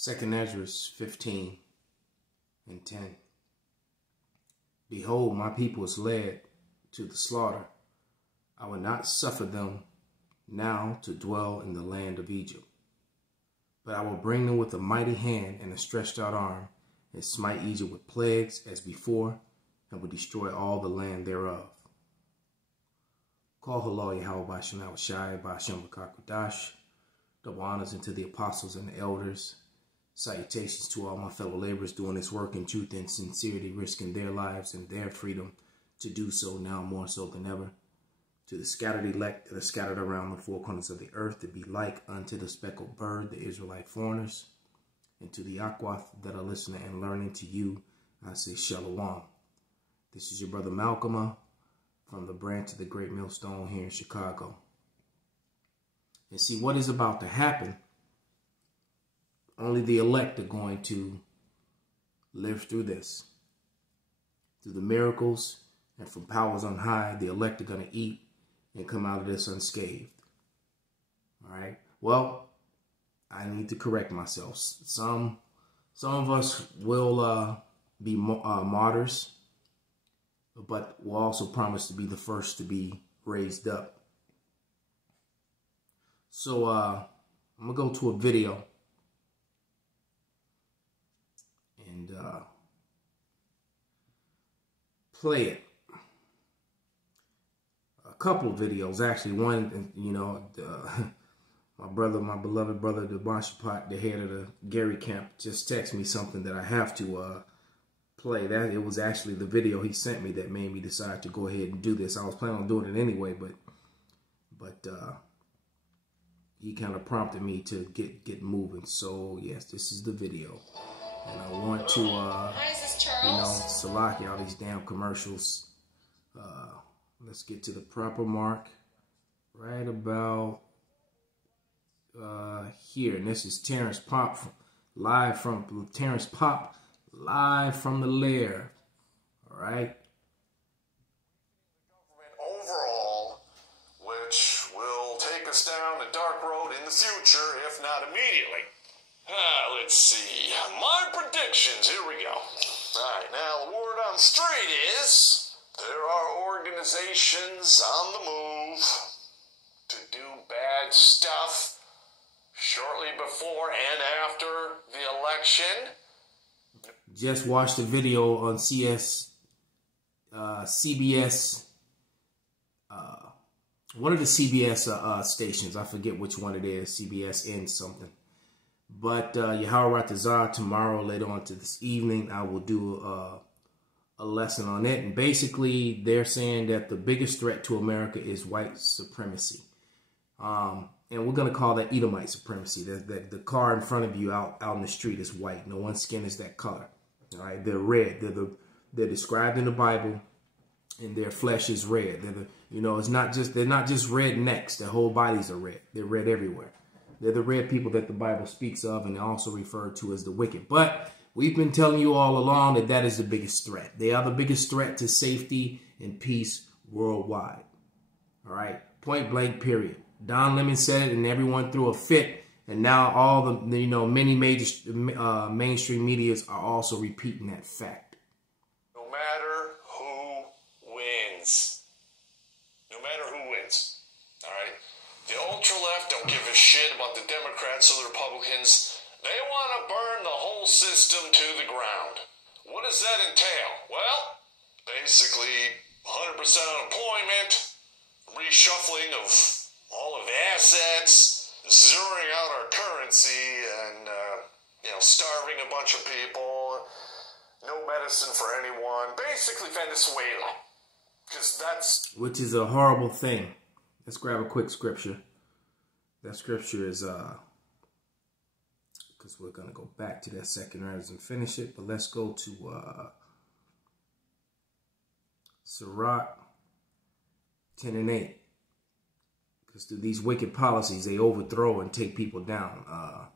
2 Ezra 15 and 10. Behold, my people is led to the slaughter. I will not suffer them now to dwell in the land of Egypt. But I will bring them with a mighty hand and a stretched out arm, and smite Egypt with plagues as before, and will destroy all the land thereof. Call halal Yahweh Bashem Awashai Bashem Bakakudash. Double honors unto the apostles and the elders. Salutations to all my fellow laborers doing this work in truth and sincerity, risking their lives and their freedom to do so now more so than ever. To the scattered elect that are scattered around the four corners of the earth, to be like unto the speckled bird, the Israelite foreigners. And to the Akwath that are listening and learning, to you, I say Shalom. This is your brother MALCHAAMAH from the branch of the Great Millstone here in Chicago. And see what is about to happen. Only the elect are going to live through this. Through the miracles and from powers on high, the elect are going to eat and come out of this unscathed. All right. Well, I need to correct myself. Some of us will be martyrs, but we'll also promise to be the first to be raised up. So I'm gonna go to a video and play it. A couple of videos, actually. One, you know, my beloved brother, the MALCHAAMAH, the head of the Gary camp, just texted me something that I have to play. That it was actually the video he sent me that made me decide to go ahead and do this. I was planning on doing it anyway, but he kind of prompted me to get moving. So yes, this is the video, and I want to you know, Salaki, all these damn commercials. Let's get to the proper mark right about here, and this is Terrence Pop live from the lair. All right. Overall, which will take us down a dark road in the future, if not immediately. Let's see. My predictions. Here we go. All right. Now, the word on the street is there are organizations on the move to do bad stuff shortly before and after the election. Just watched the video on CBS, one of the CBS stations. I forget which one it is, CBS N something. But Yahweh Ratazar, tomorrow, later on to this evening, I will do a lesson on it. And basically, they're saying that the biggest threat to America is white supremacy. And we're going to call that Edomite supremacy. That the car in front of you out in the street is white. No one's skin is that color. All right, they're red. They're described in the Bible, and their flesh is red. You know, they're not just red necks. Their whole bodies are red. They're red everywhere. They're the red people that the Bible speaks of, and they're also referred to as the wicked. But we've been telling you all along that that is the biggest threat. They are the biggest threat to safety and peace worldwide. All right, point blank, period. Don Lemon said it, and everyone threw a fit. And now all the, you know, many major mainstream medias are also repeating that fact. No matter who wins. No matter who wins. All right? The ultra-left don't give a shit about the Democrats or the Republicans. They want to burn the whole system to the ground. What does that entail? Well, basically 100% unemployment, reshuffling of all of the assets, zeroing out our currency, and, you know, starving a bunch of people, no medicine for anyone, basically Venezuela, because that's... Which is a horrible thing. Let's grab a quick scripture. That scripture is, because we're going to go back to that second verse and finish it, but let's go to Sirach 10 and 8. Because through these wicked policies, they overthrow and take people down. I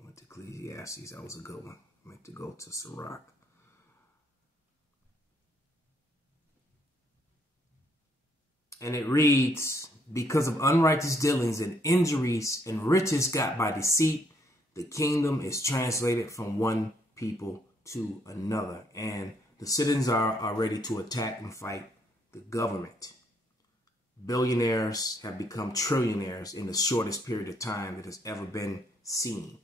went to Ecclesiastes. That was a good one. I meant to go to Sirach. And it reads, because of unrighteous dealings and injuries and riches got by deceit, the kingdom is translated from one people to another. And the citizens are ready to attack and fight the government. Billionaires have become trillionaires in the shortest period of time that has ever been seen.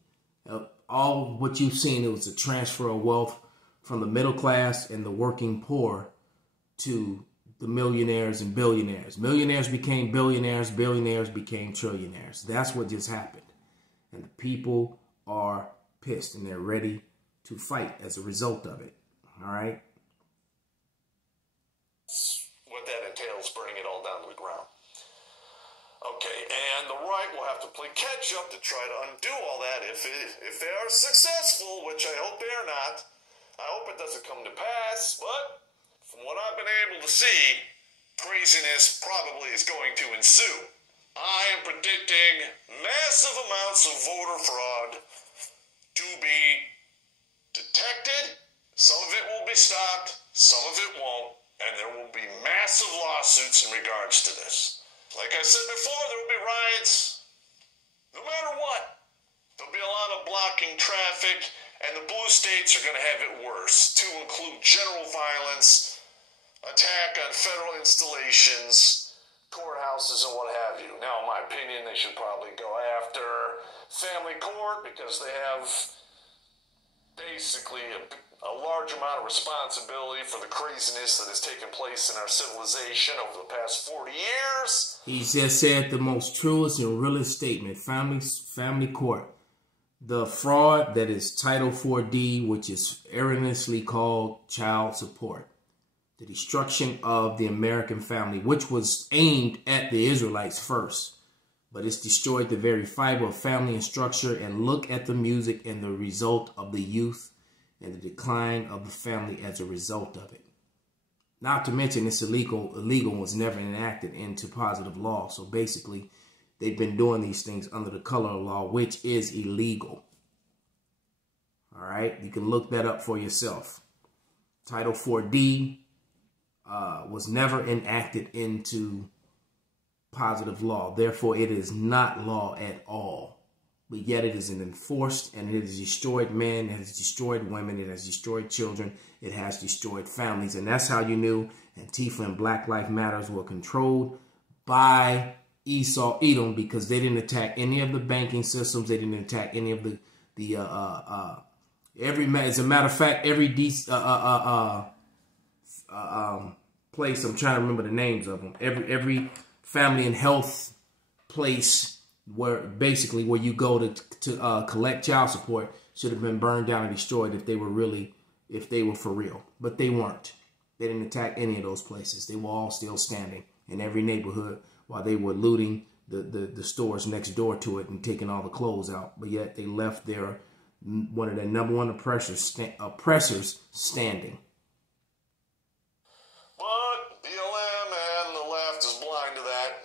All what you've seen, it was a transfer of wealth from the middle class and the working poor to the millionaires and billionaires. Millionaires became billionaires, billionaires became trillionaires. That's what just happened. And the people are pissed and they're ready to fight as a result of it. All right? What that entails, burning it all down to the ground. Okay, and the right will have to play catch up to try to undo all that if they are successful, which I hope they are not. I hope it doesn't come to pass, but from what I've been able to see, craziness probably is going to ensue. I am predicting massive amounts of voter fraud to be detected. Some of it will be stopped, some of it won't, and there will be massive lawsuits in regards to this. Like I said before, there will be riots, no matter what. There'll be a lot of blocking traffic, and the blue states are going to have it worse, to include general violence, attack on federal installations, courthouses, and what have you. Now, in my opinion, they should probably go after family court because they have basically a large amount of responsibility for the craziness that has taken place in our civilization over the past 40 years. He just said the most truest and realest statement, family court. The fraud that is Title 4D, which is erroneously called child support. The destruction of the American family, which was aimed at the Israelites first. But it's destroyed the very fiber of family and structure. And look at the music and the result of the youth and the decline of the family as a result of it. Not to mention it's illegal and was never enacted into positive law. So basically, they've been doing these things under the color of law, which is illegal. All right, you can look that up for yourself. Title 4D was never enacted into positive law. Therefore, it is not law at all. But yet it is enforced, and it has destroyed men, it has destroyed women, it has destroyed children, it has destroyed families. And that's how you knew Antifa and Black Lives Matters were controlled by Esau, Edom, because they didn't attack any of the banking systems. They didn't attack any of as a matter of fact, every place, I'm trying to remember the names of them, every family and health place where basically where you go to collect child support should have been burned down and destroyed if they were for real. But they weren't. They didn't attack any of those places. They were all still standing in every neighborhood while they were looting the stores next door to it and taking all the clothes out. But yet they left one of their number one oppressors standing. But BLM and the left is blind to that.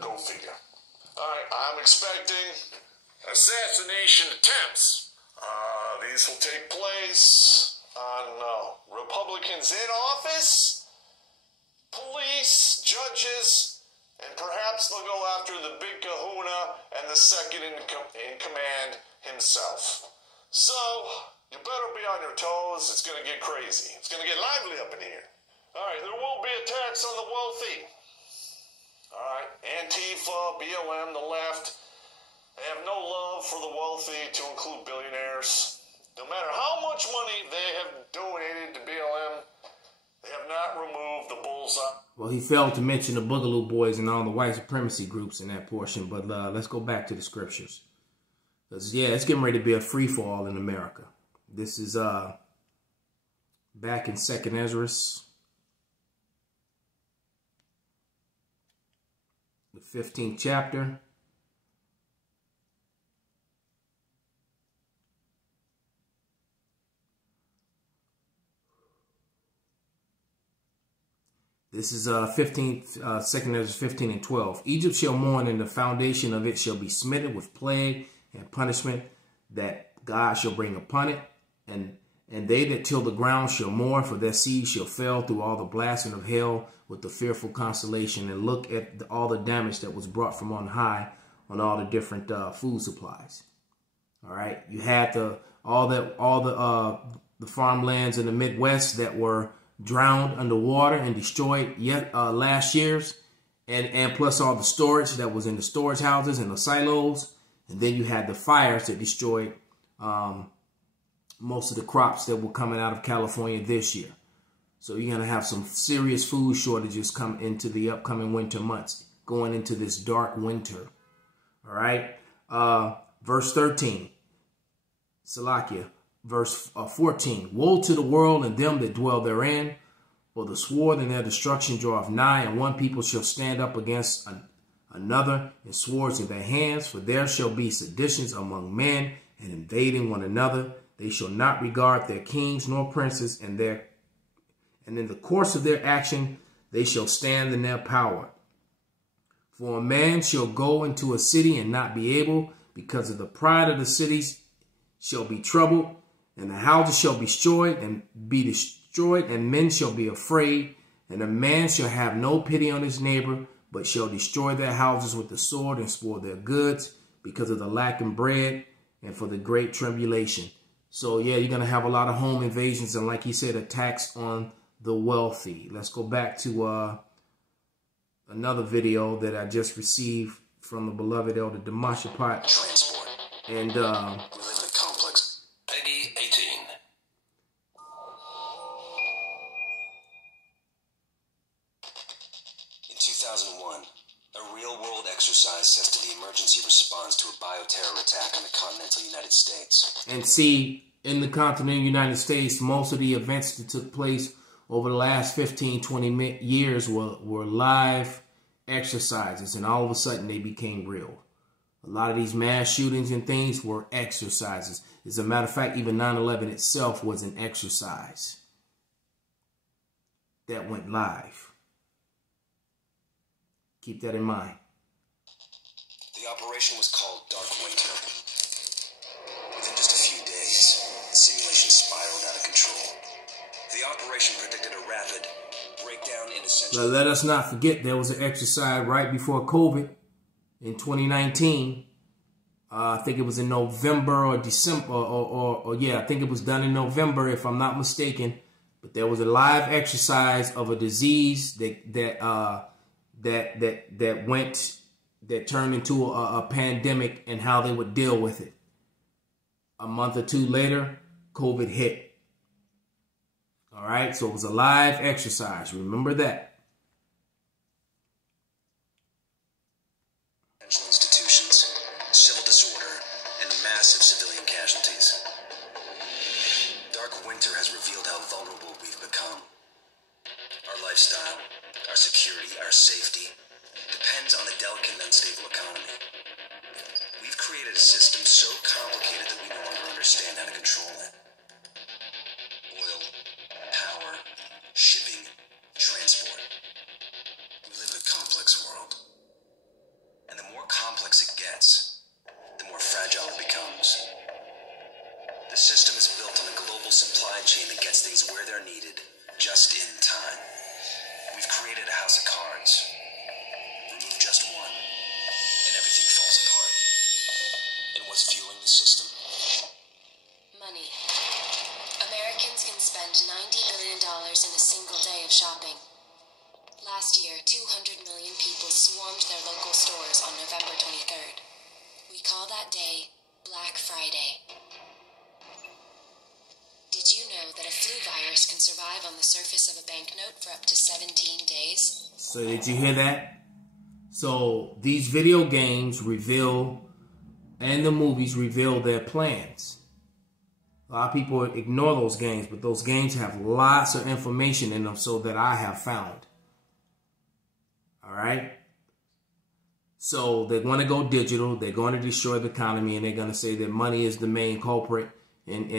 Go figure. All right, I'm expecting assassination attempts. These will take place on Republicans in office, police, judges, and perhaps they'll go after the big kahuna and the second in command himself. So, you better be on your toes. It's going to get crazy. It's going to get lively up in here. All right, there will be attacks on the wealthy. All right, Antifa, BLM, the left, they have no love for the wealthy, to include billionaires. No matter how much money they have donated to BLM, they have not removed the bullseye. Well, he failed to mention the Boogaloo Boys and all the white supremacy groups in that portion. But let's go back to the scriptures. Because, yeah, it's getting ready to be a free-for-all in America. This is back in 2nd Ezra, the 15th chapter. This is 2nd Ezra 15 and 12. Egypt shall mourn, and the foundation of it shall be smitten with plague and punishment that God shall bring upon it, and And they that till the ground shall mourn, for their seed shall fail through all the blasting of hell with the fearful constellation. And look at all the damage that was brought from on high on all the different food supplies. All right, you had all the farmlands in the Midwest that were drowned underwater and destroyed last year's, and plus all the storage that was in the storage houses and the silos. And then you had the fires that destroyed most of the crops that were coming out of California this year. So you're going to have some serious food shortages come into the upcoming winter months, going into this dark winter. All right. Verse 13. Salakia. Verse 14. Woe to the world and them that dwell therein, for the sword and their destruction draweth nigh, and one people shall stand up against another, and swords in their hands. For there shall be seditions among men, and invading one another. They shall not regard their kings nor princes, and in the course of their action they shall stand in their power. For a man shall go into a city and not be able, because of the pride of the cities shall be troubled, and the houses shall be destroyed, and men shall be afraid, and a man shall have no pity on his neighbor, but shall destroy their houses with the sword and spoil their goods, because of the lack of bread and for the great tribulation. So yeah, you're going to have a lot of home invasions and, like he said, attacks on the wealthy. Let's go back to another video that I just received from the beloved Elder MALCHAAMAH. Transport. And we live in a complex. Peggy 18. In 2001, a real-world exercise tested the emergency response to a bioterror attack on the continental United States. And see, in the continental United States, most of the events that took place over the last 15, 20 years were live exercises, and all of a sudden they became real. A lot of these mass shootings and things were exercises. As a matter of fact, even 9/11 itself was an exercise that went live. Keep that in mind. The operation was called Dark Winter. Within just a few days, the simulation spiraled out of control. The operation predicted a rapid breakdown in essential... Let us not forget there was an exercise right before COVID in 2019. I think it was in November or December, or yeah, I think it was done in November, if I'm not mistaken. But there was a live exercise of a disease that turned into a pandemic, and how they would deal with it. A month or two later, COVID hit. All right, so it was a live exercise. Remember that. Institutions, civil disorder, and massive civilian casualties. Dark Winter has revealed how vulnerable we've become. Our lifestyle, our security, our safety depends on a delicate and unstable economy. We've created a system so complicated that we no longer understand how to control it. Oil, power, shipping, transport. We live in a complex world. And the more complex it gets, the more fragile it becomes. The system is built on a global supply chain that gets things where they're needed, just in time. We've created a house of cards. Remove just one, and everything falls apart. And what's fueling the system? Money. Americans can spend $90 billion in a single day of shopping. Last year, 200 million people swarmed their local stores on November 23rd. We call that day Black Friday. Did you know that a flu virus can survive on the surface of a banknote for up to 17 days? So did you hear that? So these video games reveal, and the movies reveal their plans. A lot of people ignore those games, but those games have lots of information in them, so that I have found. All right. So they're going to go digital. They're going to destroy the economy, and they're going to say that money is the main culprit, and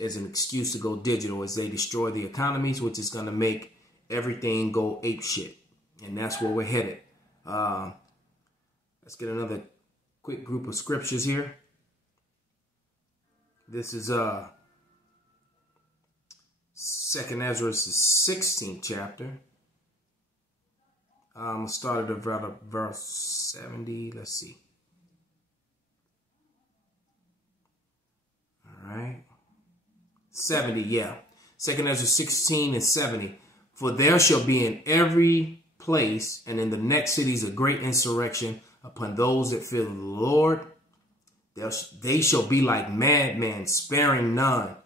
as an excuse to go digital, as they destroy the economies, which is going to make everything go apeshit. And that's where we're headed. Let's get another quick group of scriptures here. This is Second Ezra is the 16th chapter. Started at verse 70. Let's see. All right. 70, yeah. Second Ezra 16 and 70. For there shall be in every place and in the next cities a great insurrection upon those that fear the Lord. They shall be like madmen, sparing none,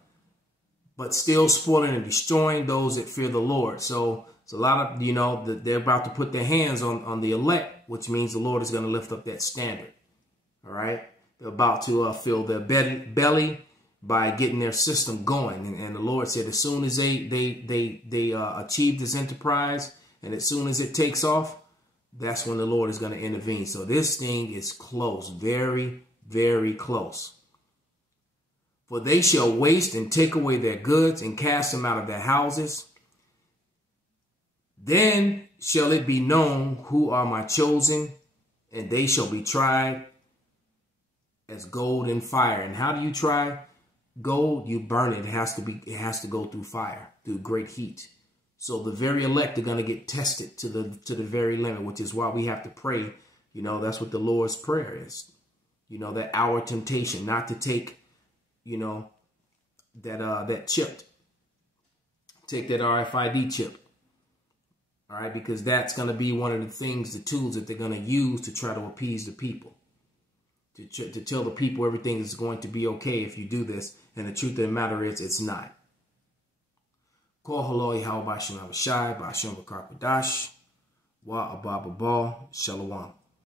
but still spoiling and destroying those that fear the Lord. So it's a lot of, they're about to put their hands on the elect, which means the Lord is going to lift up that standard. All right. They're about to fill their belly by getting their system going. And the Lord said, as soon as they achieve this enterprise and as soon as it takes off, that's when the Lord is going to intervene. So this thing is close, very, very close. For they shall waste and take away their goods and cast them out of their houses. Then shall it be known who are my chosen, and they shall be tried as gold in fire. And how do you try gold? You burn it. It has to go through fire, through great heat. So the very elect are going to get tested to the very limit, which is why we have to pray. That's what the Lord's Prayer is. That our temptation, not to take, that chip. Take that RFID chip. All right, because that's going to be one of the things, the tools that they're going to use to try to appease the people. To tell the people everything is going to be okay if you do this. And the truth of the matter is, it's not. Ko haloi hao ba shem avashai ba shem v'karpadash wa abababal shalom.